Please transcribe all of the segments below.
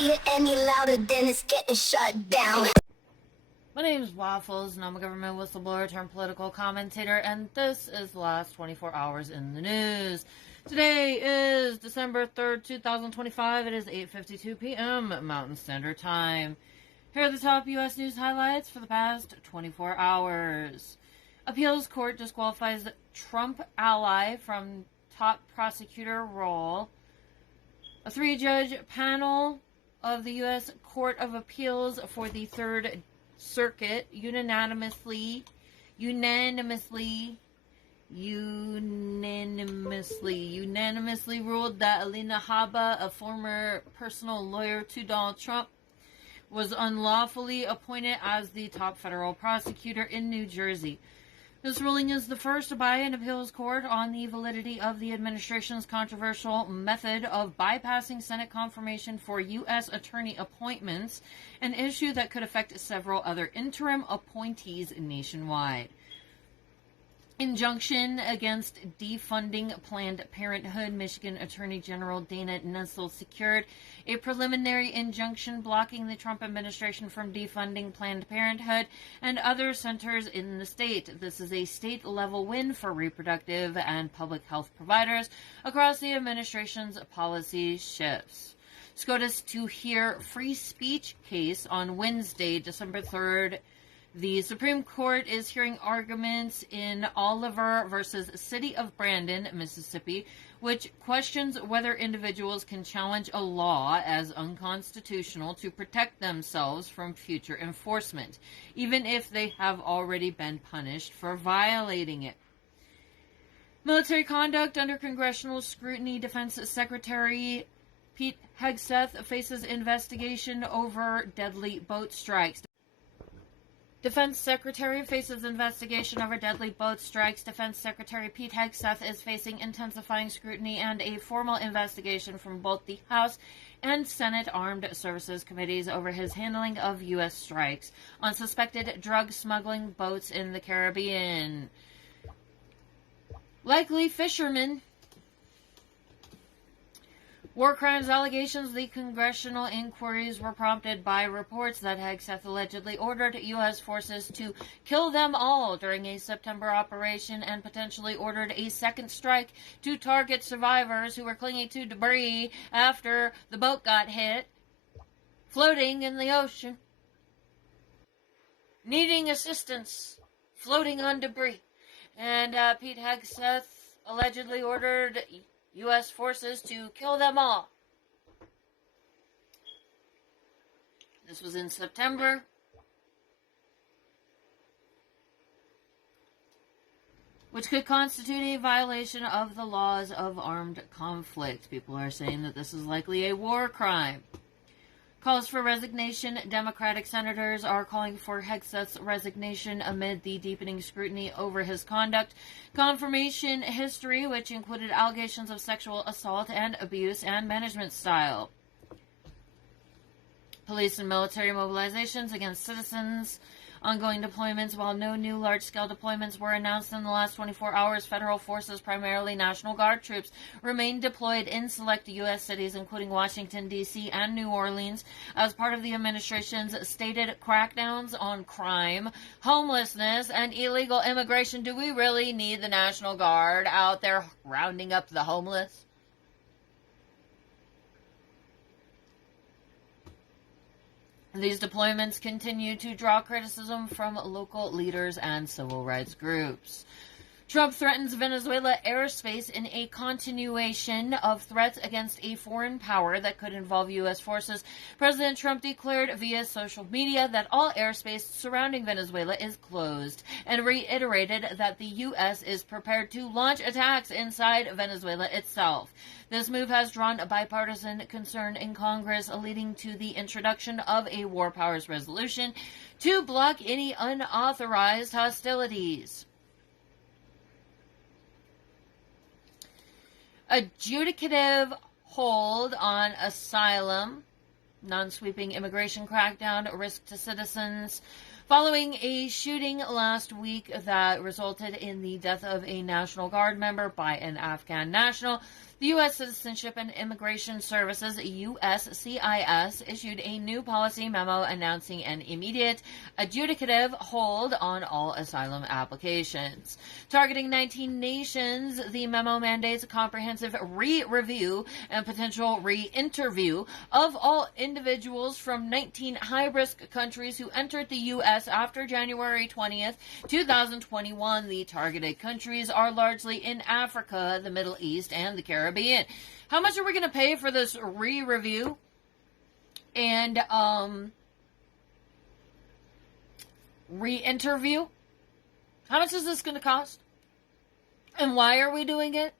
play it any louder, then it's getting shut down. My name is Waffles, and I'm a government whistleblower turned political commentator, and this is the last 24 hours in the news. Today is December 3rd, 2025. It is 8:52 p.m. Mountain Standard Time. Here are the top U.S. news highlights for the past 24 hours. Appeals court disqualifies Trump ally from top prosecutor role. A 3-judge panel of the U.S. Court of Appeals for the Third Circuit unanimously ruled that Alina Habba, a former personal lawyer to Donald Trump, was unlawfully appointed as the top federal prosecutor in New Jersey. This ruling is the first by an appeals court on the validity of the administration's controversial method of bypassing Senate confirmation for U.S. attorney appointments, an issue that could affect several other interim appointees nationwide. Injunction against defunding Planned Parenthood. Michigan Attorney General Dana Nessel secured a preliminary injunction blocking the Trump administration from defunding Planned Parenthood and other centers in the state. This is a state-level win for reproductive and public health providers across the administration's policy shifts. SCOTUS to hear free speech case on Wednesday, December 3rd. The Supreme Court is hearing arguments in Oliver versus City of Brandon, Mississippi, which questions whether individuals can challenge a law as unconstitutional to protect themselves from future enforcement, even if they have already been punished for violating it. Military conduct under congressional scrutiny. Defense Secretary Pete Hegseth faces investigation over deadly boat strikes. Defense Secretary faces investigation over deadly boat strikes. Defense Secretary Pete Hegseth is facing intensifying scrutiny and a formal investigation from both the House and Senate Armed Services Committees over his handling of U.S. strikes on suspected drug smuggling boats in the Caribbean. Likely fishermen. War crimes allegations. The congressional inquiries were prompted by reports that Hegseth allegedly ordered U.S. forces to kill them all during a September operation and potentially ordered a second strike to target survivors who were clinging to debris after the boat got hit, floating in the ocean, needing assistance, floating on debris. And Pete Hegseth allegedly ordered U.S. forces to kill them all. This was in September. Which could constitute a violation of the laws of armed conflict. People are saying that this is likely a war crime. Calls for resignation. Democratic senators are calling for Hegseth's resignation amid the deepening scrutiny over his conduct. Confirmation history, which included allegations of sexual assault and abuse and management style. Police and military mobilizations against citizens. Ongoing deployments. While no new large-scale deployments were announced in the last 24 hours, federal forces, primarily National Guard troops, remain deployed in select U.S. cities, including Washington, D.C. and New Orleans, as part of the administration's stated crackdowns on crime, homelessness, and illegal immigration. Do we really need the National Guard out there rounding up the homeless? These deployments continue to draw criticism from local leaders and civil rights groups. Trump threatens Venezuela airspace in a continuation of threats against a foreign power that could involve U.S. forces. President Trump declared via social media that all airspace surrounding Venezuela is closed and reiterated that the U.S. is prepared to launch attacks inside Venezuela itself. This move has drawn a bipartisan concern in Congress, leading to the introduction of a war powers resolution to block any unauthorized hostilities. Adjudicative hold on asylum, non-sweeping immigration crackdown, risk to citizens. Following a shooting last week that resulted in the death of a National Guard member by an Afghan national, The U.S. Citizenship and Immigration Services, USCIS, issued a new policy memo announcing an immediate adjudicative hold on all asylum applications. Targeting 19 nations, the memo mandates a comprehensive re-review and potential re-interview of all individuals from 19 high-risk countries who entered the U.S. after January 20th, 2021. The targeted countries are largely in Africa, the Middle East, and the Caribbean. How much are we going to pay for this re-review and re-interview? How much is this going to cost? And why are we doing it?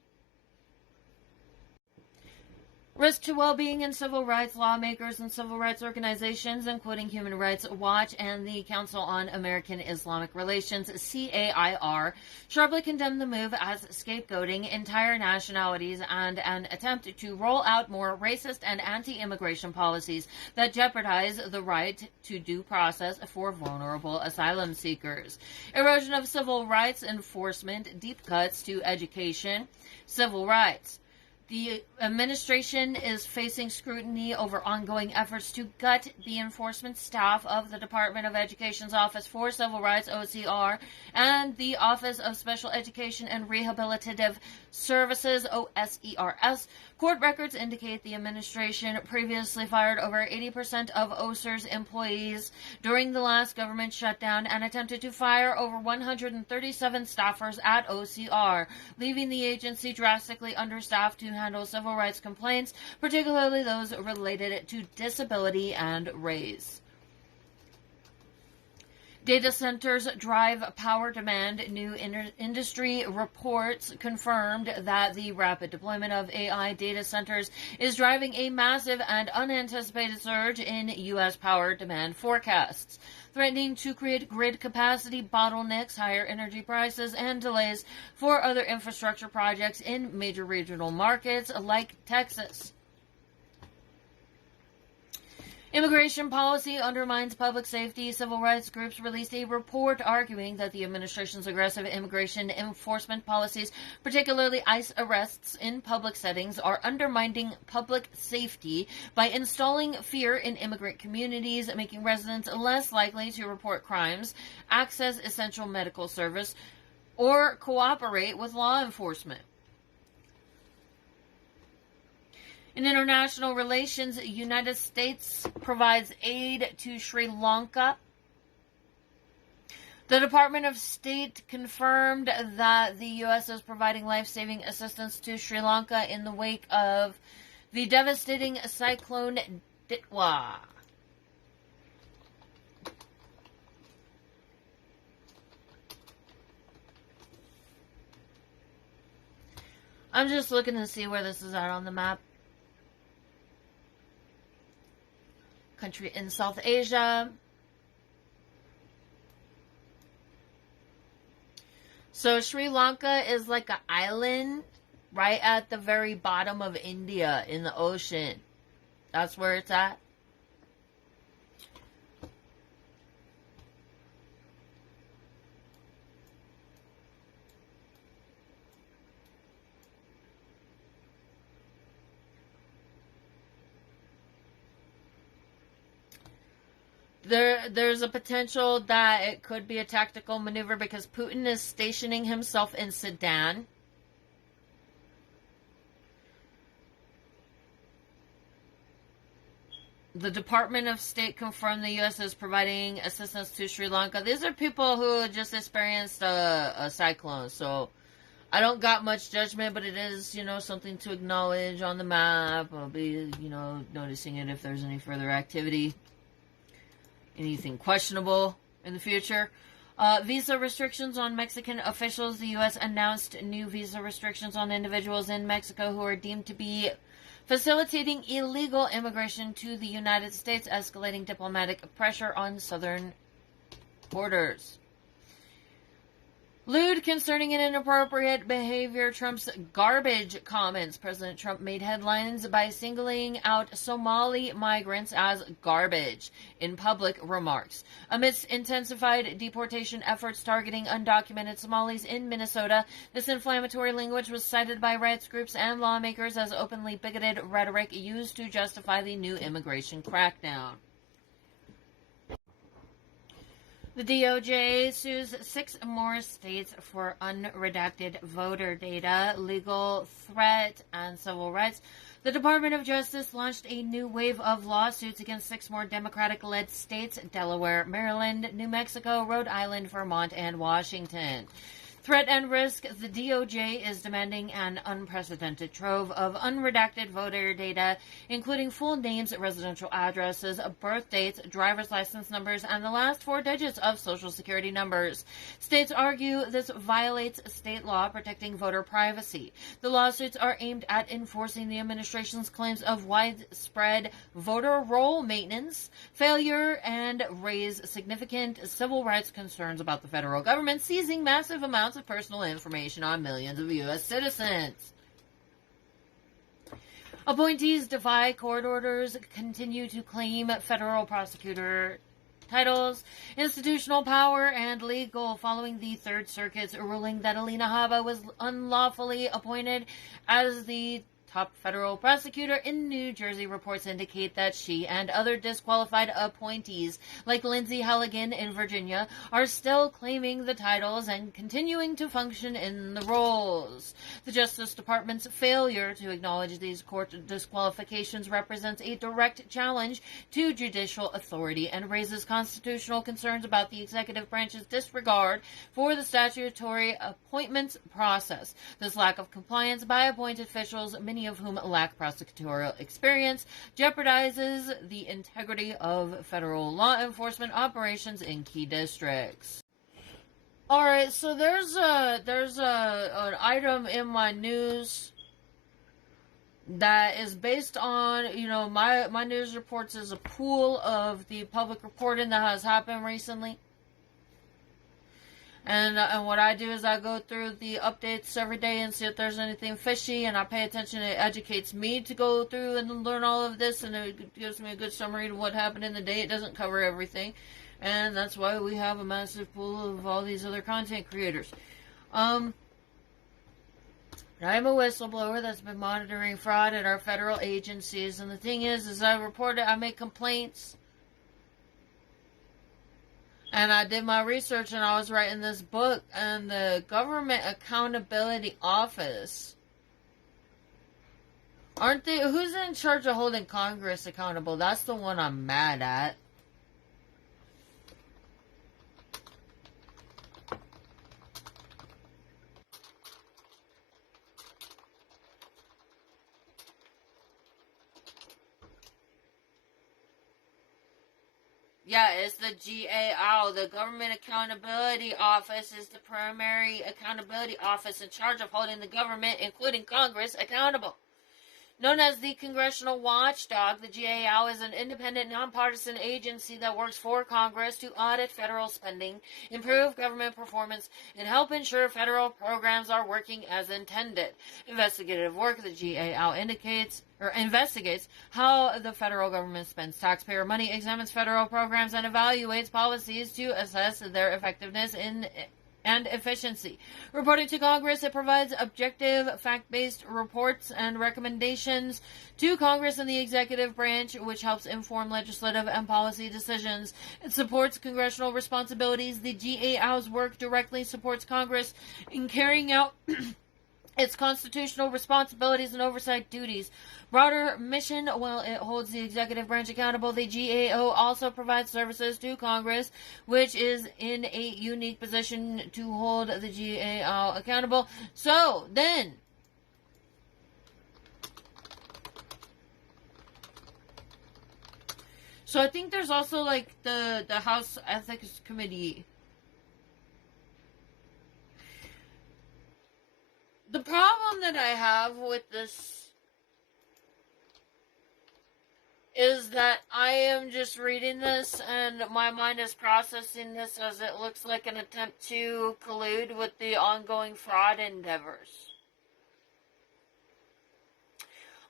Risk to well-being and civil rights lawmakers and civil rights organizations, including Human Rights Watch and the Council on American Islamic Relations, CAIR, sharply condemned the move as scapegoating entire nationalities and an attempt to roll out more racist and anti-immigration policies that jeopardize the right to due process for vulnerable asylum seekers. Erosion of civil rights enforcement, deep cuts to education, civil rights. The administration is facing scrutiny over ongoing efforts to gut the enforcement staff of the Department of Education's Office for Civil Rights, OCR, and the Office of Special Education and Rehabilitative Services, OSERS. Court records indicate the administration previously fired over 80% of OSER's employees during the last government shutdown and attempted to fire over 137 staffers at OCR, leaving the agency drastically understaffed to handle civil rights complaints, particularly those related to disability and race. Data centers drive power demand. New industry reports confirmed that the rapid deployment of AI data centers is driving a massive and unanticipated surge in U.S. power demand forecasts, threatening to create grid capacity bottlenecks, higher energy prices, and delays for other infrastructure projects in major regional markets like Texas. Immigration policy undermines public safety. Civil rights groups released a report arguing that the administration's aggressive immigration enforcement policies, particularly ICE arrests in public settings, are undermining public safety by installing fear in immigrant communities, making residents less likely to report crimes, access essential medical service, or cooperate with law enforcement. In international relations, the United States provides aid to Sri Lanka. The Department of State confirmed that the U.S. is providing life-saving assistance to Sri Lanka in the wake of the devastating cyclone Ditwa. I'm just looking to see where this is at on the map. Country in South Asia. So Sri Lanka is like an island right at the very bottom of India in the ocean. That's where it's at. There's a potential that it could be a tactical maneuver because Putin is stationing himself in Sudan. The Department of State confirmed the U.S. is providing assistance to Sri Lanka. These are people who just experienced a cyclone, so I don't got much judgment, but it is, something to acknowledge on the map. I'll be, noticing it if there's any further activity. Anything questionable in the future. Visa restrictions on Mexican officials. The U.S. announced new visa restrictions on individuals in Mexico who are deemed to be facilitating illegal immigration to the United States, escalating diplomatic pressure on southern borders. Lewd concerning an inappropriate behavior, Trump's garbage comments. President Trump made headlines by singling out Somali migrants as garbage in public remarks. Amidst intensified deportation efforts targeting undocumented Somalis in Minnesota, this inflammatory language was cited by rights groups and lawmakers as openly bigoted rhetoric used to justify the new immigration crackdown. The DOJ sues 6 more states for unredacted voter data, legal threat, and civil rights. The Department of Justice launched a new wave of lawsuits against 6 more Democratic-led states: Delaware, Maryland, New Mexico, Rhode Island, Vermont, and Washington. Threat and risk. The DOJ is demanding an unprecedented trove of unredacted voter data, including full names, residential addresses, birth dates, driver's license numbers, and the last 4 digits of social security numbers. States argue this violates state law protecting voter privacy. The lawsuits are aimed at enforcing the administration's claims of widespread voter roll maintenance, failure, and raise significant civil rights concerns about the federal government seizing massive amounts of personal information on millions of U.S. citizens. Appointees defy court orders, continue to claim federal prosecutor titles, institutional power, and legal following the Third Circuit's ruling that Alina Habba was unlawfully appointed as the top federal prosecutor in New Jersey. Reports indicate that she and other disqualified appointees, like Lindsay Halligan in Virginia, are still claiming the titles and continuing to function in the roles. The Justice Department's failure to acknowledge these court disqualifications represents a direct challenge to judicial authority and raises constitutional concerns about the executive branch's disregard for the statutory appointments process. This lack of compliance by appointed officials, many of whom lack prosecutorial experience, jeopardizes the integrity of federal law enforcement operations in key districts. All right, so there's an item in my news that is based on, my news reports is a pool of the public reporting that has happened recently. And what I do is I go through the updates every day and see if there's anything fishy, and I pay attention. It educates me to go through and learn all of this, and it gives me a good summary of what happened in the day. It doesn't cover everything, and that's why we have a massive pool of all these other content creators. I'm a whistleblower that's been monitoring fraud at our federal agencies, and the thing is I report it, I make complaints. And I did my research, and I was writing this book, and the Government Accountability Office, who's in charge of holding Congress accountable? That's the one I'm mad at. Yeah, it's the GAO. The Government Accountability Office is the primary accountability office in charge of holding the government, including Congress, accountable. Known as the Congressional Watchdog, the GAO is an independent, nonpartisan agency that works for Congress to audit federal spending, improve government performance, and help ensure federal programs are working as intended. Investigative work, the GAO investigates how the federal government spends taxpayer money, examines federal programs, and evaluates policies to assess their effectiveness and efficiency. Reporting to Congress, it provides objective, fact-based reports and recommendations to Congress and the executive branch, which helps inform legislative and policy decisions. It supports congressional responsibilities. The GAO's work directly supports Congress in carrying out its constitutional responsibilities and oversight duties. Broader mission, while it holds the executive branch accountable, the GAO also provides services to Congress, which is in a unique position to hold the GAO accountable. So I think there's also like the House Ethics Committee. The problem that I have with this is that I am just reading this and my mind is processing this as it looks like an attempt to collude with the ongoing fraud endeavors.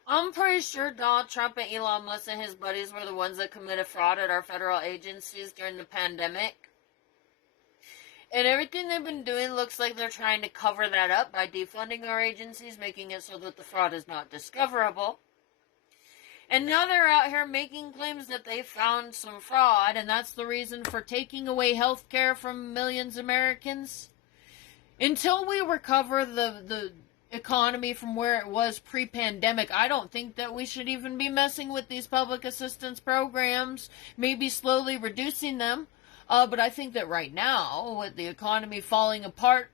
I'm pretty sure Donald Trump and Elon Musk and his buddies were the ones that committed fraud at our federal agencies during the pandemic. And everything they've been doing looks like they're trying to cover that up by defunding our agencies, making it so that the fraud is not discoverable. And now they're out here making claims that they found some fraud, and that's the reason for taking away health care from millions of Americans. Until we recover the economy from where it was pre-pandemic, I don't think that we should even be messing with these public assistance programs, maybe slowly reducing them. But I think that right now, with the economy falling apart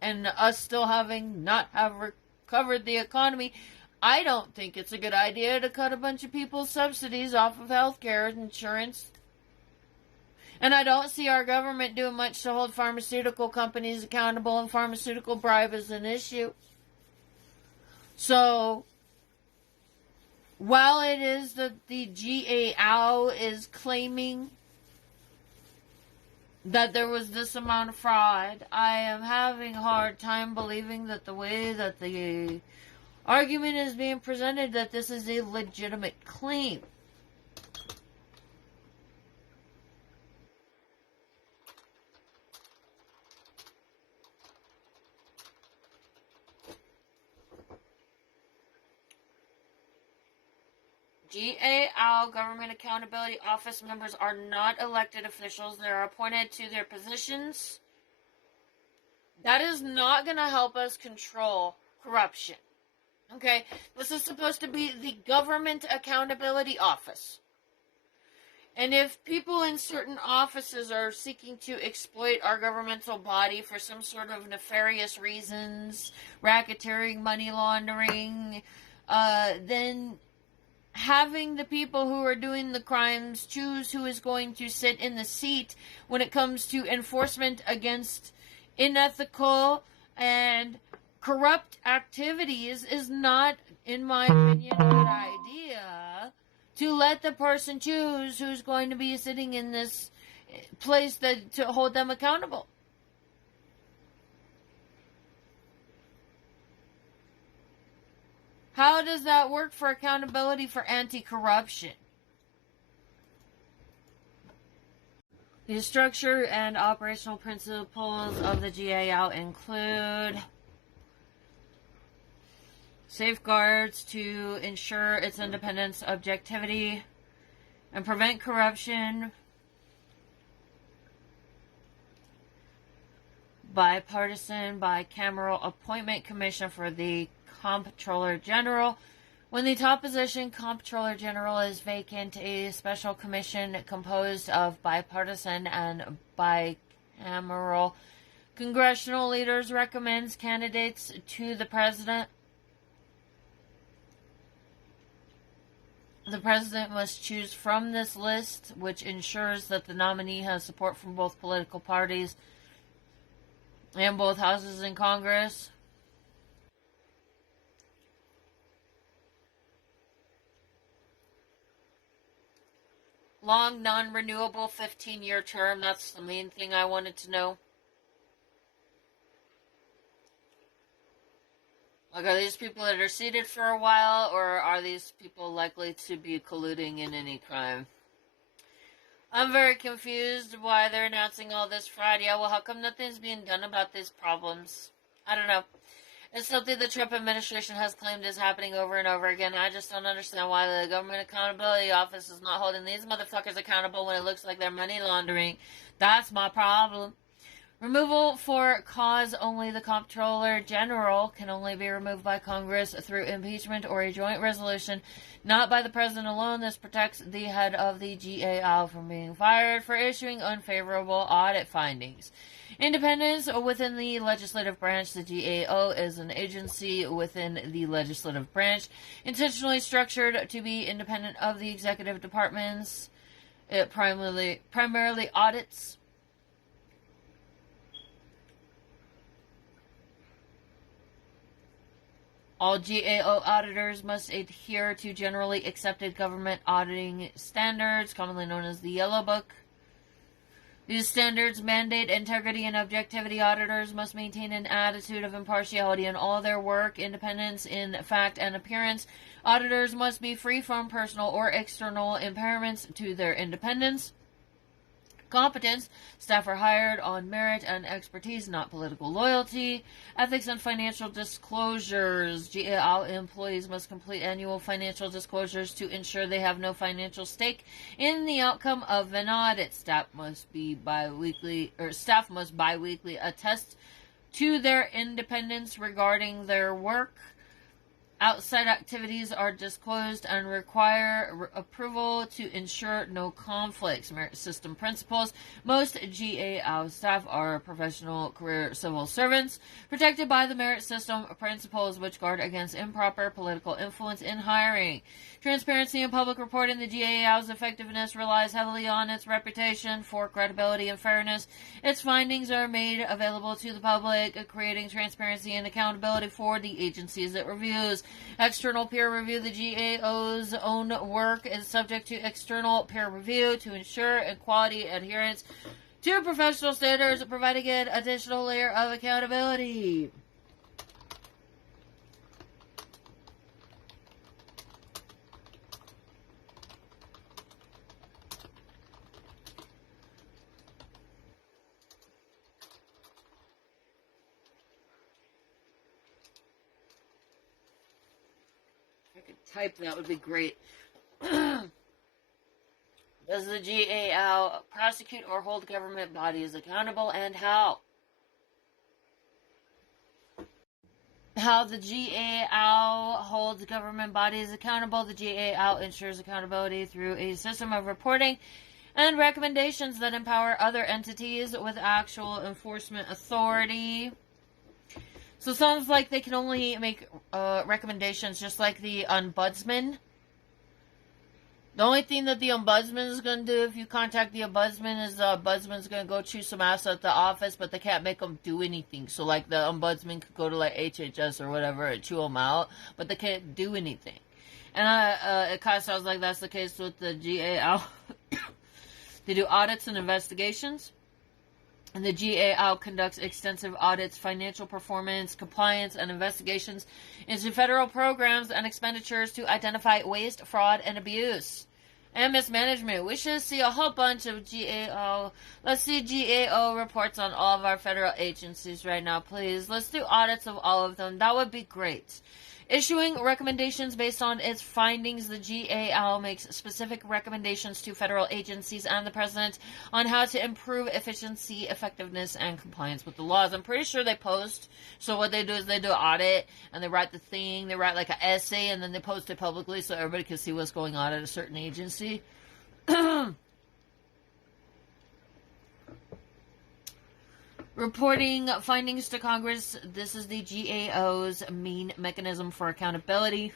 and us still not have recovered the economy, I don't think it's a good idea to cut a bunch of people's subsidies off of healthcare insurance. And I don't see our government doing much to hold pharmaceutical companies accountable, and pharmaceutical bribe is an issue. So, while it is that the GAO is claiming that there was this amount of fraud, I am having a hard time believing that the way that the argument is being presented, that this is a legitimate claim. GAO, Government Accountability Office members, are not elected officials. They are appointed to their positions. That is not going to help us control corruption. Okay, this is supposed to be the Government Accountability Office. And if people in certain offices are seeking to exploit our governmental body for some sort of nefarious reasons, racketeering, money laundering, then having the people who are doing the crimes choose who is going to sit in the seat when it comes to enforcement against unethical and corrupt activities is not, in my opinion, a good idea. To let the person choose who's going to be sitting in this place to hold them accountable. How does that work for accountability for anti-corruption? The structure and operational principles of the GAO include safeguards to ensure its independence, objectivity, and prevent corruption, bipartisan, bicameral appointment commission for the Comptroller General. When the top position, Comptroller General, is vacant, a special commission composed of bipartisan and bicameral congressional leaders recommends candidates to the president. The president must choose from this list, which ensures that the nominee has support from both political parties and both houses in Congress. Long, non-renewable 15-year term. That's the main thing I wanted to know. Like, are these people that are seated for a while, or are these people likely to be colluding in any crime? I'm very confused why they're announcing all this Friday. Well, how come nothing's being done about these problems? I don't know. It's something the Trump administration has claimed is happening over and over again. I just don't understand why the Government Accountability Office is not holding these motherfuckers accountable when it looks like they're money laundering. That's my problem. Removal for cause only. The Comptroller General can only be removed by Congress through impeachment or a joint resolution, not by the President alone. This protects the head of the GAO from being fired for issuing unfavorable audit findings. Independence within the legislative branch. The GAO is an agency within the legislative branch, intentionally structured to be independent of the executive departments. It primarily audits All GAO auditors must adhere to generally accepted government auditing standards, commonly known as the Yellow Book. These standards mandate integrity and objectivity. Auditors must maintain an attitude of impartiality in all their work, independence in fact and appearance. Auditors must be free from personal or external impairments to their independence. Competence. Staff are hired on merit and expertise, not political loyalty. Ethics and financial disclosures. GAO employees must complete annual financial disclosures to ensure they have no financial stake in the outcome of an audit. Staff must biweekly attest to their independence regarding their work. Outside activities are disclosed and require approval to ensure no conflicts. Merit system principles. Most GAO staff are professional career civil servants protected by the merit system principles, which guard against improper political influence in hiring. Transparency and public reporting. The GAO's effectiveness relies heavily on its reputation for credibility and fairness. Its findings are made available to the public, creating transparency and accountability for the agencies it reviews. External peer review. The GAO's own work is subject to external peer review to ensure equality adherence to professional standards, providing an additional layer of accountability. If I could type, that would be great. Does the GAO prosecute or hold government bodies accountable, and how? How the GAO holds government bodies accountable. The GAO ensures accountability through a system of reporting and recommendations that empower other entities with actual enforcement authority. So it sounds like they can only make recommendations, just like the ombudsman. The only thing that the ombudsman is going to do if you contact the ombudsman is the ombudsman's going to go chew some ass at the office, but they can't make them do anything. So, like, the ombudsman could go to, like, HHS or whatever and chew them out, but they can't do anything. And it kind of sounds like that's the case with the GAO. They do audits and investigations. And the GAO conducts extensive audits, financial performance, compliance, and investigations into federal programs and expenditures to identify waste, fraud, and abuse. And mismanagement. We should see a whole bunch of GAO. Let's see GAO reports on all of our federal agencies right now, please. Let's do audits of all of them. That would be great. Issuing recommendations based on its findings, the GAO makes specific recommendations to federal agencies and the president on how to improve efficiency, effectiveness, and compliance with the laws. I'm pretty sure they post. So what they do is they do an audit, and they write the thing. They write like an essay, and then they post it publicly so everybody can see what's going on at a certain agency. Reporting findings to Congress. This is the GAO's main mechanism for accountability.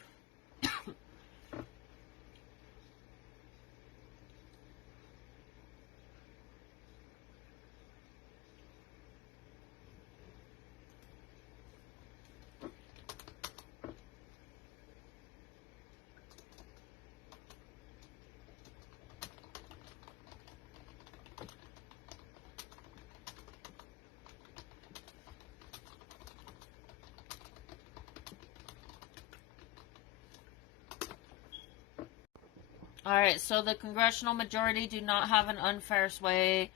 Alright, so the congressional majority do not have an unfair sway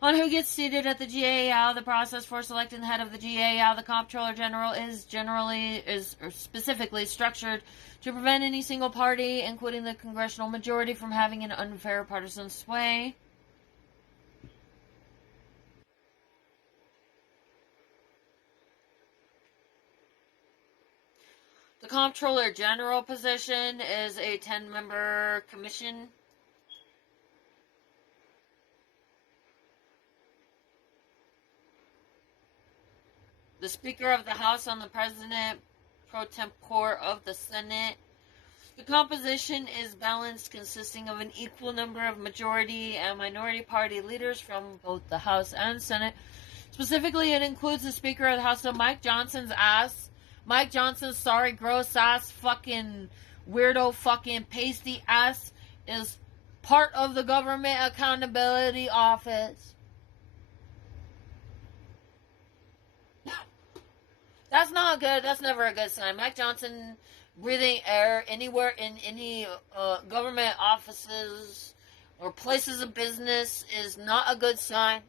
on who gets seated at the GAO. The process for selecting the head of the GAO, the Comptroller General, is specifically structured to prevent any single party, including the congressional majority, from having an unfair partisan sway. The Comptroller General position is a 10-member commission. The Speaker of the House and the President pro tempore of the Senate. The composition is balanced, consisting of an equal number of majority and minority party leaders from both the House and Senate. Specifically, it includes the Speaker of the House, so Mike Johnson's ass. Mike Johnson's sorry, gross ass, fucking weirdo, fucking pasty ass is part of the Government Accountability Office. That's not good. That's never a good sign. Mike Johnson breathing air anywhere in any government offices or places of business is not a good sign.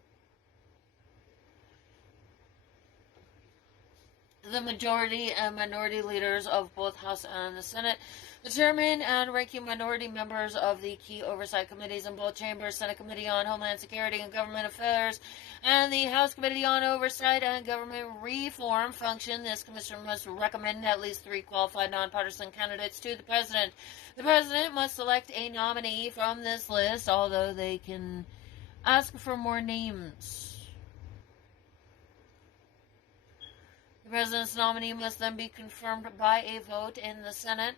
The majority and minority leaders of both House and the Senate, the chairman and ranking minority members of the key oversight committees in both chambers, Senate Committee on Homeland Security and Government Affairs, and the House Committee on Oversight and Government Reform function. This commission must recommend at least 3 qualified nonpartisan candidates to the president. The president must select a nominee from this list, although they can ask for more names. The president's nominee must then be confirmed by a vote in the Senate.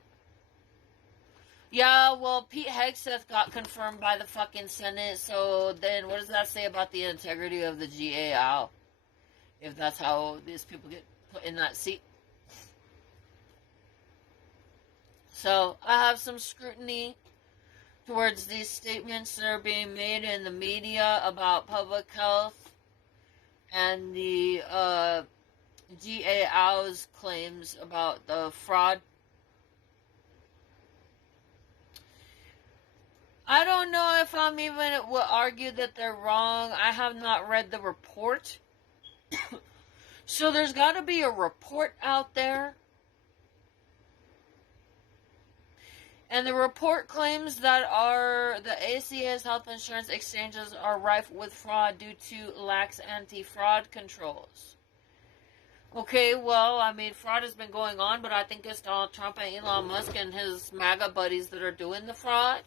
Yeah, well, Pete Hegseth got confirmed by the fucking Senate, so then what does that say about the integrity of the GAO? If that's how these people get put in that seat. So, I have some scrutiny towards these statements that are being made in the media about public health and the GAO's claims about the fraud. I don't know if I'm even would argue that they're wrong. I have not read the report. So there's got to be a report out there. And the report claims that the ACA's health insurance exchanges are rife with fraud due to lax anti-fraud controls. Okay, well, I mean, fraud has been going on, but I think it's Donald Trump and Elon Musk and his MAGA buddies that are doing the fraud.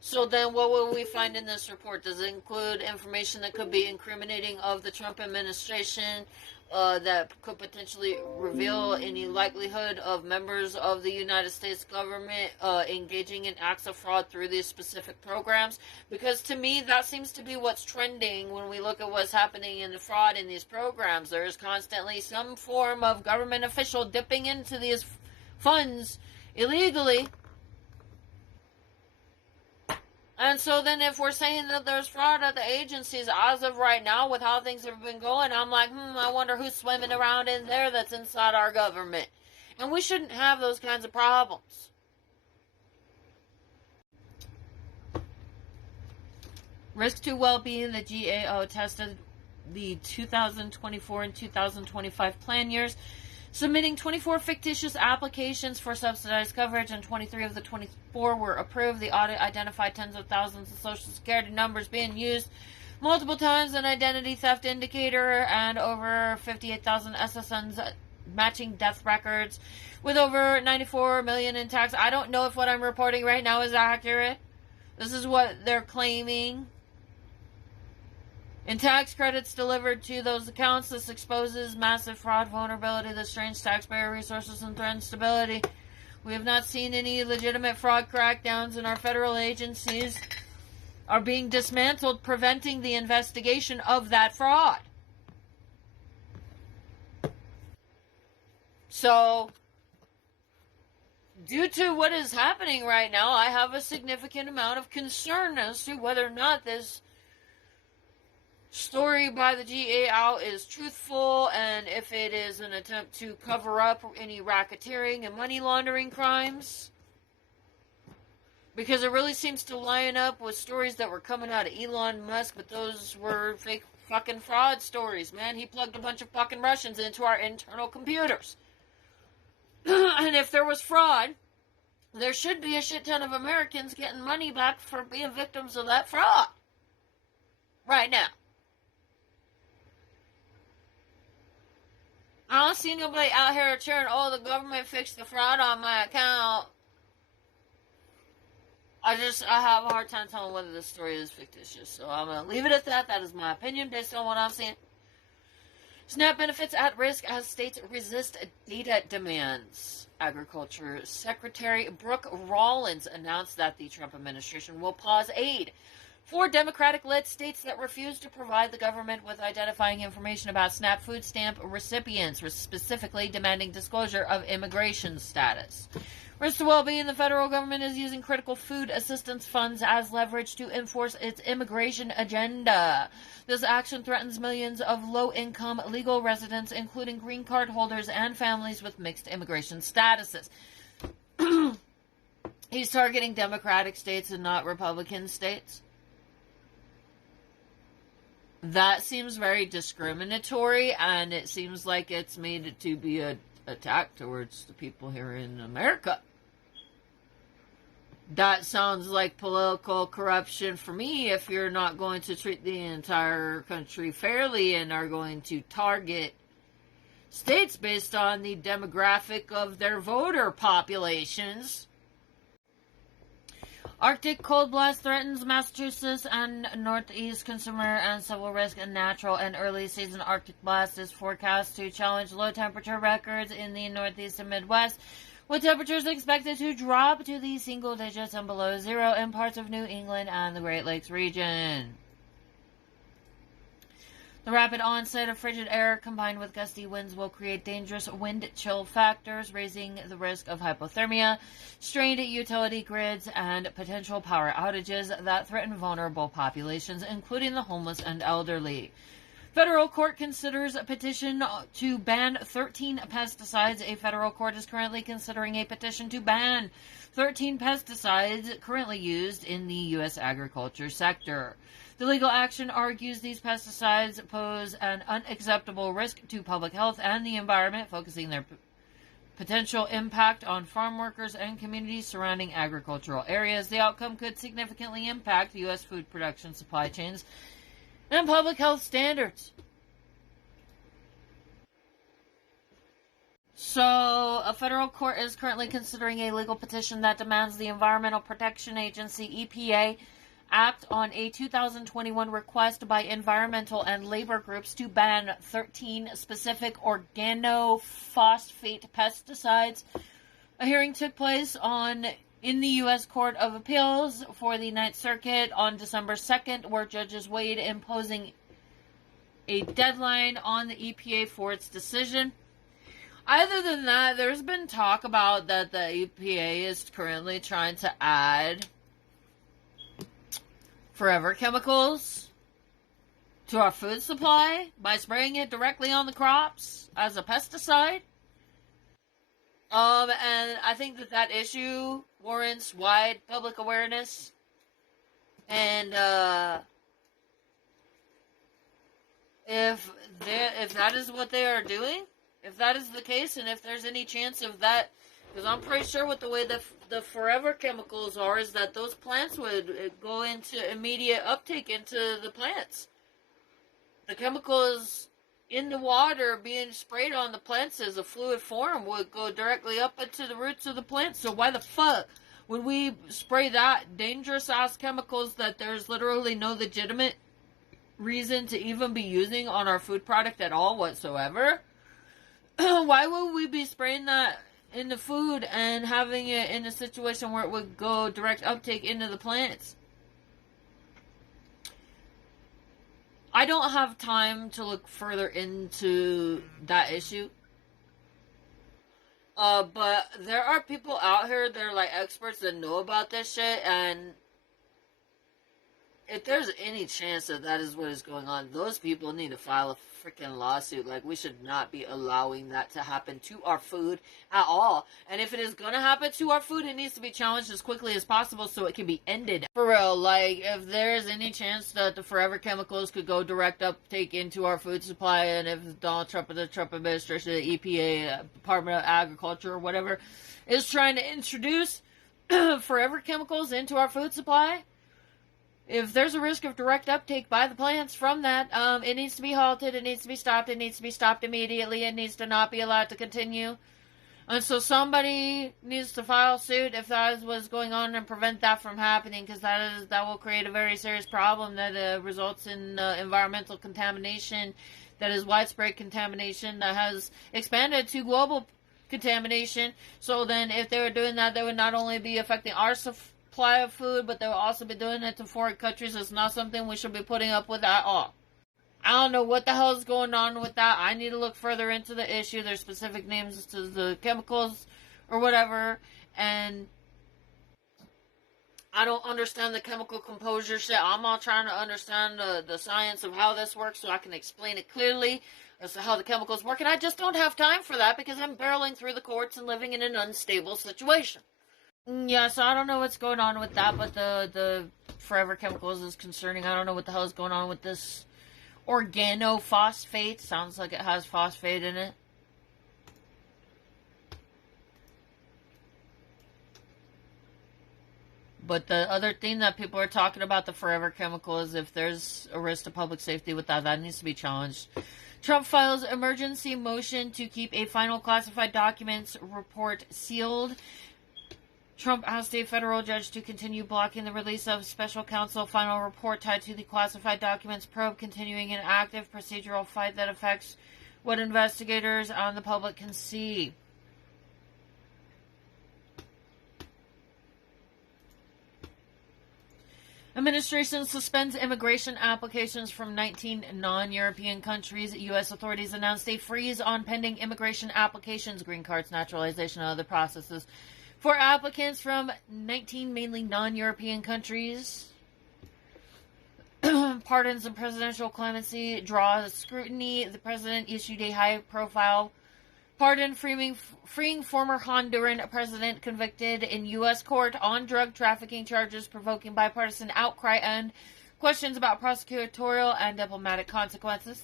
So then what will we find in this report? Does it include information that could be incriminating of the Trump administration, that could potentially reveal any likelihood of members of the United States government engaging in acts of fraud through these specific programs? Because to me, that seems to be what's trending when we look at what's happening in the fraud in these programs. There is constantly some form of government official dipping into these funds illegally. And so then if we're saying that there's fraud at the agencies as of right now with how things have been going, I'm like, I wonder who's swimming around in there that's inside our government. And we shouldn't have those kinds of problems. Risk to well-being, the GAO tested the 2024 and 2025 plan years, submitting 24 fictitious applications for subsidized coverage, and 23 of the 24 were approved. The audit identified tens of thousands of Social Security numbers being used multiple times, an identity theft indicator, and over 58,000 SSNs matching death records, with over 94 million in tax. I don't know if what I'm reporting right now is accurate. This is what they're claiming. In tax credits delivered to those accounts, this exposes massive fraud, vulnerability that strains taxpayer resources and threatens stability. We have not seen any legitimate fraud crackdowns, and our federal agencies are being dismantled, preventing the investigation of that fraud. So, due to what is happening right now, I have a significant amount of concern as to whether or not this story by the GAO is truthful, and if it is an attempt to cover up any racketeering and money laundering crimes. Because it really seems to line up with stories that were coming out of Elon Musk, but those were fake fucking fraud stories, man. He plugged a bunch of fucking Russians into our internal computers. And if there was fraud, there should be a shit ton of Americans getting money back for being victims of that fraud. Right now. I don't see nobody out here cheering, oh, the government fixed the fraud on my account. I have a hard time telling whether this story is fictitious. So I'm going to leave it at that. That is my opinion based on what I'm seeing. SNAP benefits at risk as states resist data demands. Agriculture Secretary Brooke Rollins announced that the Trump administration will pause aid 4 Democratic-led states that refuse to provide the government with identifying information about SNAP food stamp recipients, specifically demanding disclosure of immigration status. Risk to well-being, the federal government is using critical food assistance funds as leverage to enforce its immigration agenda. This action threatens millions of low-income legal residents, including green card holders and families with mixed immigration statuses. He's targeting Democratic states and not Republican states. That seems very discriminatory, and it seems like it's made to be an attack towards the people here in America. That sounds like political corruption for me if you're not going to treat the entire country fairly and are going to target states based on the demographic of their voter populations. Arctic cold blast threatens Massachusetts and Northeast. Consumer and civil risk. A natural and early season Arctic blast is forecast to challenge low temperature records in the Northeast and Midwest, with temperatures expected to drop to the single digits and below zero in parts of New England and the Great Lakes region. The rapid onset of frigid air combined with gusty winds will create dangerous wind chill factors, raising the risk of hypothermia, strained utility grids, and potential power outages that threaten vulnerable populations, including the homeless and elderly. Federal court considers a petition to ban 13 pesticides. A federal court is currently considering a petition to ban 13 pesticides currently used in the U.S. agriculture sector. The legal action argues these pesticides pose an unacceptable risk to public health and the environment, focusing their potential impact on farm workers and communities surrounding agricultural areas. The outcome could significantly impact U.S. food production supply chains and public health standards. So, a federal court is currently considering a legal petition that demands the Environmental Protection Agency, EPA, act on a 2021 request by environmental and labor groups to ban 13 specific organophosphate pesticides. A hearing took place in the U.S. Court of Appeals for the Ninth Circuit on December 2nd, where judges weighed imposing a deadline on the EPA for its decision. Other than that, there's been talk about that the EPA is currently trying to add forever chemicals to our food supply by spraying it directly on the crops as a pesticide. And I think that issue warrants wide public awareness. And if that is what they are doing, if that is the case, and if there's any chance of that, because I'm pretty sure with the way the forever chemicals are, is that those plants would go into immediate uptake into the plants. The chemicals in the water being sprayed on the plants as a fluid form would go directly up into the roots of the plants. So why the fuck would we spray that dangerous ass chemicals that there's literally no legitimate reason to even be using on our food product at all whatsoever? Why would we be spraying that in the food and having it in a situation where it would go direct uptake into the plants? I don't have time to look further into that issue. But there are people out here that are like experts that know about this shit, and if there's any chance that is what is going on, those people need to file a freaking lawsuit. Like, we should not be allowing that to happen to our food at all. And if it is gonna happen to our food, it needs to be challenged as quickly as possible so it can be ended. For real, like, if there's any chance that the forever chemicals could go direct uptake into our food supply, and if Donald Trump or the Trump administration, the EPA, Department of Agriculture, or whatever, is trying to introduce forever chemicals into our food supply, if there's a risk of direct uptake by the plants from that, it needs to be halted, it needs to be stopped, it needs to be stopped immediately, it needs to not be allowed to continue. And so somebody needs to file suit if that is what's going on and prevent that from happening, because that will create a very serious problem that results in environmental contamination, that is widespread contamination that has expanded to global contamination. So then if they were doing that, they would not only be affecting our supply of food, but they'll also be doing it to foreign countries. It's not something we should be putting up with at all. I don't know what the hell is going on with that. I need to look further into the issue. There's specific names to the chemicals or whatever, and I don't understand the chemical composure shit. I'm all trying to understand the science of how this works so I can explain it clearly as to how the chemicals work, and I just don't have time for that because I'm barreling through the courts and living in an unstable situation. Yeah, so I don't know what's going on with that, but the Forever Chemicals is concerning. I don't know what the hell is going on with this organophosphate. Sounds like it has phosphate in it. But the other thing that people are talking about the Forever Chemical is if there's a risk to public safety with that needs to be challenged. Trump files emergency motion to keep a final classified documents report sealed. Trump asked a federal judge to continue blocking the release of special counsel final report tied to the classified documents probe, continuing an active procedural fight that affects what investigators and the public can see. Administration suspends immigration applications from 19 non-European countries. U.S. authorities announced a freeze on pending immigration applications, green cards, naturalization, and other processes for applicants from 19 mainly non-European countries. Pardons and presidential clemency draw scrutiny. The president issued a high-profile pardon freeing former Honduran president convicted in U.S. court on drug trafficking charges, provoking bipartisan outcry and questions about prosecutorial and diplomatic consequences.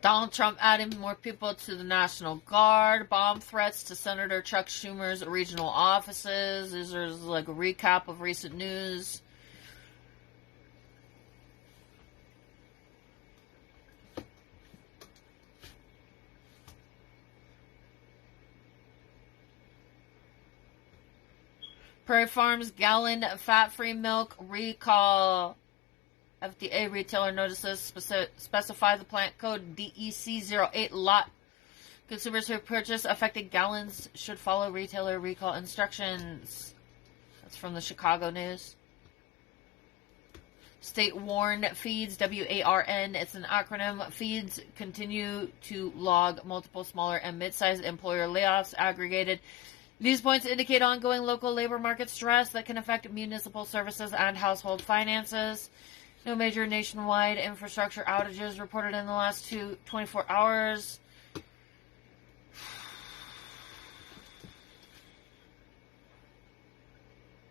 Donald Trump adding more people to the National Guard. Bomb threats to Senator Chuck Schumer's regional offices. There's like a recap of recent news. Prairie Farms gallon fat-free milk recall. FDA retailer notices specify the plant code DEC08 lot. Consumers who purchase affected gallons should follow retailer recall instructions. That's from the Chicago News. State warn feeds, WARN, it's an acronym. Feeds continue to log multiple smaller and mid-sized employer layoffs aggregated. These points indicate ongoing local labor market stress that can affect municipal services and household finances. No major nationwide infrastructure outages reported in the last 24 hours.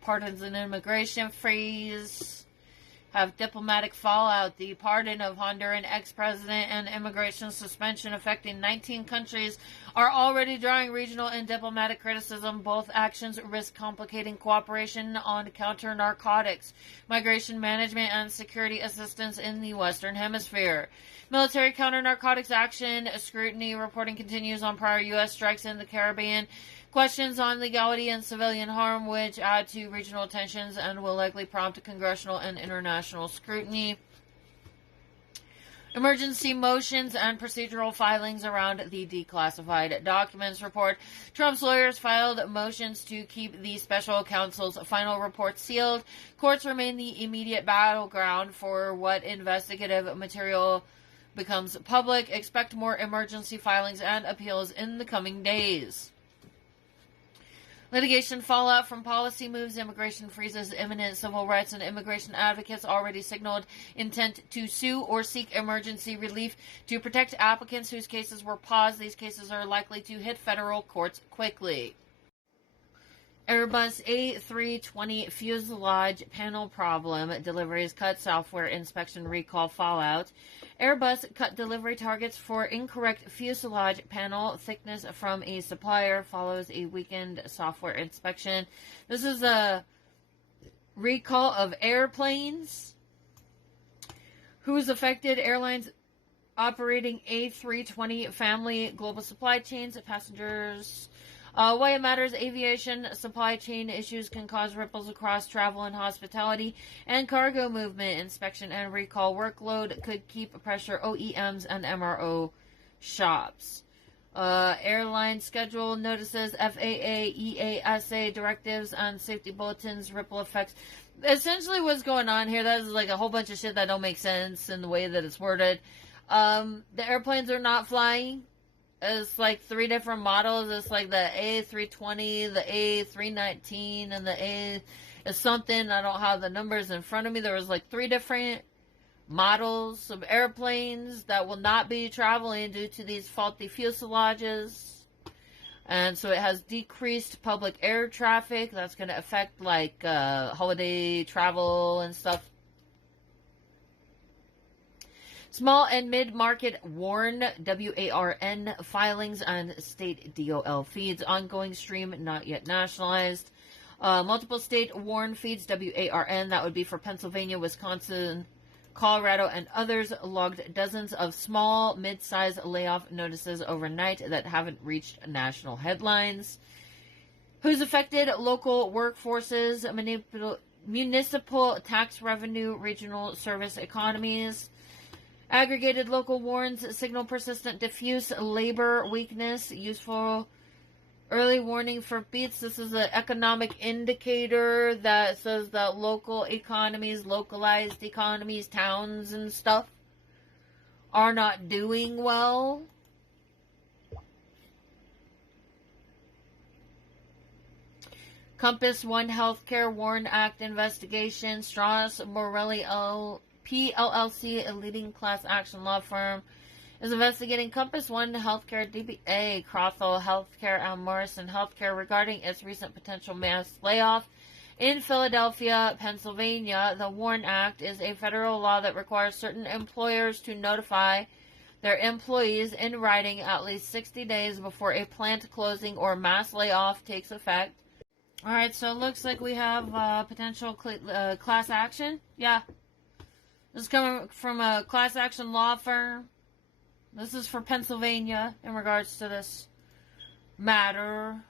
Pardons and immigration freeze have diplomatic fallout. The pardon of Honduran ex-president and immigration suspension affecting 19 countries are already drawing regional and diplomatic criticism. Both actions risk complicating cooperation on counter-narcotics, migration management, and security assistance in the Western Hemisphere. Military counter-narcotics action scrutiny reporting continues on prior U.S. strikes in the Caribbean. Questions on legality and civilian harm, which add to regional tensions and will likely prompt congressional and international scrutiny. Emergency motions and procedural filings around the declassified documents report. Trump's lawyers filed motions to keep the special counsel's final report sealed. Courts remain the immediate battleground for what investigative material becomes public. Expect more emergency filings and appeals in the coming days. Litigation fallout from policy moves, immigration freezes imminent. Civil rights and immigration advocates already signaled intent to sue or seek emergency relief to protect applicants whose cases were paused. These cases are likely to hit federal courts quickly. Airbus A320 fuselage panel problem. Deliveries cut, software inspection recall fallout. Airbus cut delivery targets for incorrect fuselage panel thickness from a supplier. Follows a weekend software inspection. This is a recall of airplanes. Who's affected? Airlines operating A320 family global supply chains, passengers. Why it matters, aviation supply chain issues can cause ripples across travel and hospitality and cargo movement. Inspection and recall workload could keep pressure OEMs and MRO shops. Airline schedule notices, FAA, EASA directives on safety bulletins, ripple effects. Essentially what's going on here, that is like a whole bunch of shit that don't make sense in the way that it's worded. The airplanes are not flying. It's like 3 different models. It's like the A320, the A319, and the A is something. I don't have the numbers in front of me. There was like 3 different models of airplanes that will not be traveling due to these faulty fuselages. And so it has decreased public air traffic. That's going to affect like holiday travel and stuff. Small and mid-market WARN, W-A-R-N, filings on state DOL feeds. Ongoing stream, not yet nationalized. Multiple state WARN feeds, W-A-R-N, that would be for Pennsylvania, Wisconsin, Colorado, and others, logged dozens of small, mid-size layoff notices overnight that haven't reached national headlines. Who's affected? Local workforces, municipal tax revenue, regional service economies. Aggregated local warns signal persistent diffuse labor weakness. Useful early warning for beats. This is an economic indicator that says that local economies, localized economies, towns and stuff are not doing well. Compass One Healthcare Warren Act investigation. Strauss Morelli PLLC, a leading class action law firm, is investigating Compass One Healthcare, DBA, Crothall Healthcare, and Morrison Healthcare regarding its recent potential mass layoff in Philadelphia, Pennsylvania. The WARN Act is a federal law that requires certain employers to notify their employees in writing at least 60 days before a plant closing or mass layoff takes effect. All right, so it looks like we have potential class action. Yeah. This is coming from a class action law firm. This is for Pennsylvania in regards to this matter.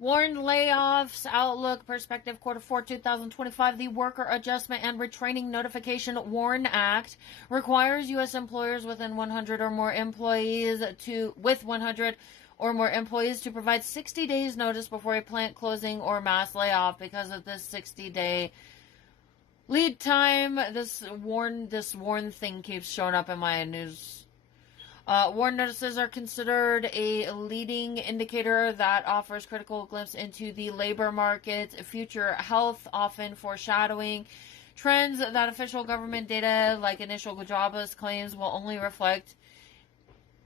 Warned layoffs, outlook, perspective, Q4 2025. The Worker Adjustment and Retraining Notification WARN Act requires U.S. employers with 100 or more employees to provide 60 days notice before a plant closing or mass layoff. Because of this 60-day lead time, this warn thing keeps showing up in my news. WARN notices are considered a leading indicator that offers critical glimpse into the labor market's future health, often foreshadowing trends that official government data like initial jobless claims will only reflect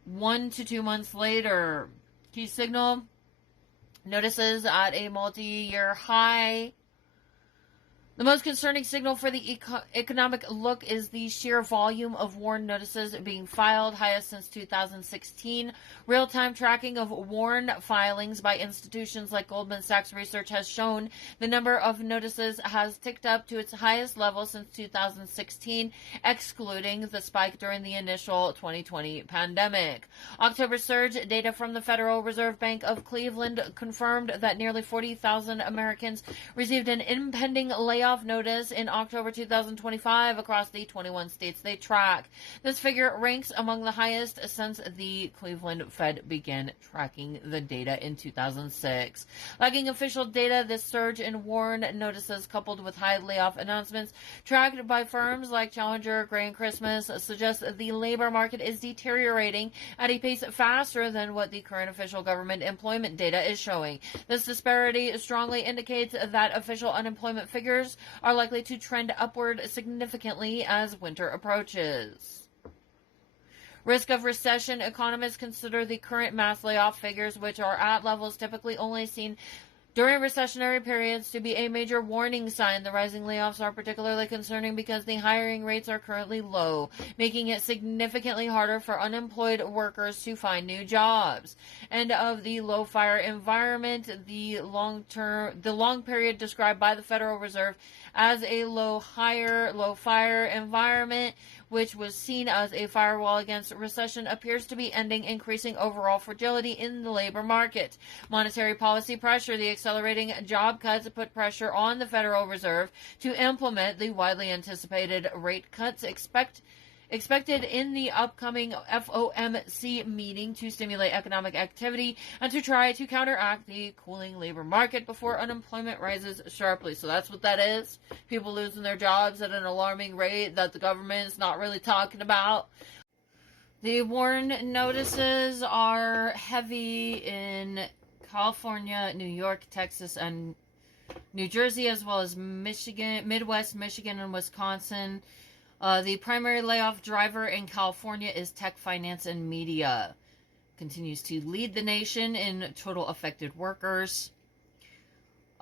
1 to 2 months later. Key signal notices at a multi-year high. The most concerning signal for the economic look is the sheer volume of WARN notices being filed, highest since 2016. Real-time tracking of WARN filings by institutions like Goldman Sachs Research has shown the number of notices has ticked up to its highest level since 2016, excluding the spike during the initial 2020 pandemic. October surge data from the Federal Reserve Bank of Cleveland confirmed that nearly 40,000 Americans received an impending layoff notice in October 2025 across the 21 states they track. This figure ranks among the highest since the Cleveland Fed began tracking the data in 2006. Lacking official data, this surge in WARN notices coupled with high layoff announcements tracked by firms like Challenger, Gray and Christmas suggests the labor market is deteriorating at a pace faster than what the current official government employment data is showing. This disparity strongly indicates that official unemployment figures are likely to trend upward significantly as winter approaches. Risk of recession. Economists consider the current mass layoff figures, which are at levels typically only seen during recessionary periods to be a major warning sign. The rising layoffs are particularly concerning because the hiring rates are currently low, making it significantly harder for unemployed workers to find new jobs. And of the low fire environment, the long period described by the Federal Reserve as a low fire environment, which was seen as a firewall against recession, appears to be ending, increasing overall fragility in the labor market. Monetary policy pressure, the accelerating job cuts put pressure on the Federal Reserve to implement the widely anticipated rate cuts expected in the upcoming FOMC meeting to stimulate economic activity and to try to counteract the cooling labor market before unemployment rises sharply. So that's what that is. People losing their jobs at an alarming rate that the government is not really talking about. The warn notices are heavy in California, New York, Texas, and New Jersey, as well as Michigan, Midwest, Michigan, and Wisconsin. The primary layoff driver in California is tech, finance, and media. Continues to lead the nation in total affected workers.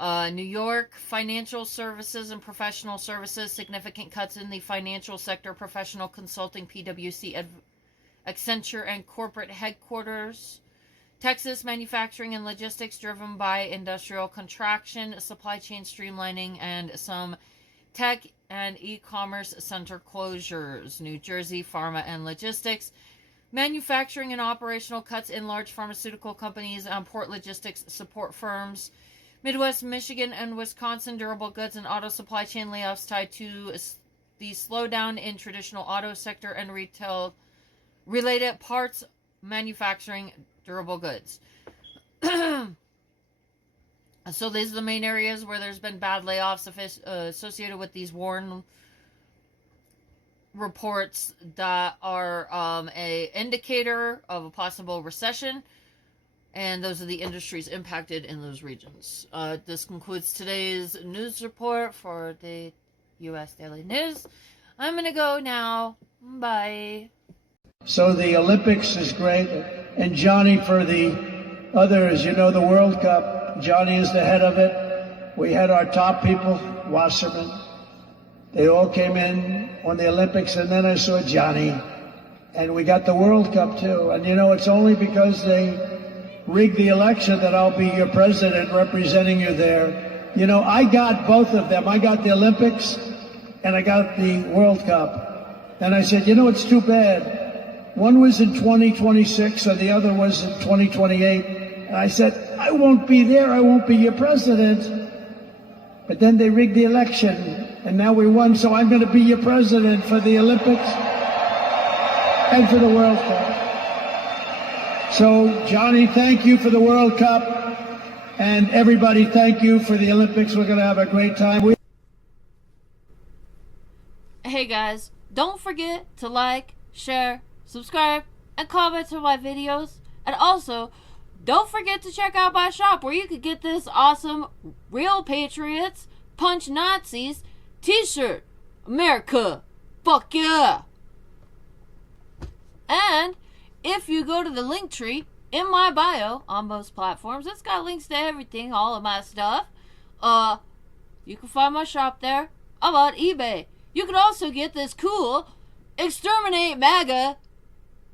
New York, financial services and professional services, significant cuts in the financial sector, professional consulting, PwC, Accenture, and corporate headquarters. Texas, manufacturing and logistics driven by industrial contraction, supply chain streamlining, and some tech and e-commerce center closures. New Jersey, pharma and logistics, manufacturing and operational cuts in large pharmaceutical companies and port logistics support firms. Midwest, Michigan, and Wisconsin, durable goods and auto supply chain layoffs tied to the slowdown in traditional auto sector and retail related parts, manufacturing, durable goods. So these are the main areas where there's been bad layoffs associated with these warn reports that are a indicator of a possible recession, and those are the industries impacted in those regions. This concludes today's news report for the U.S. Daily News. I'm going to go now. Bye. So the Olympics is great, and Johnny for the others, the World Cup. Johnny is the head of it. We had our top people, Wasserman. They all came in on the Olympics, and then I saw Johnny. And we got the World Cup, too. And, it's only because they rigged the election that I'll be your president representing you there. I got both of them. I got the Olympics, and I got the World Cup. And I said, it's too bad. One was in 2026, and the other was in 2028. And I said, I won't be there. I won't be your president. But then they rigged the election, and now we won. So I'm going to be your president for the Olympics and for the World Cup. So, Johnny, thank you for the World Cup. And everybody, thank you for the Olympics. We're going to have a great time. Hey, guys, don't forget to like, share, subscribe, and comment on my videos. And also, don't forget to check out my shop where you could get this awesome Real Patriots Punch Nazis t-shirt. America, fuck yeah. And if you go to the link tree in my bio on most platforms, it's got links to everything, all of my stuff. You can find my shop there. I'm on eBay. You can also get this cool Exterminate MAGA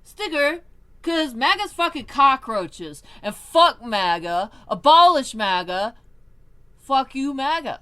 sticker, because MAGA's fucking cockroaches. And fuck MAGA. Abolish MAGA. Fuck you, MAGA.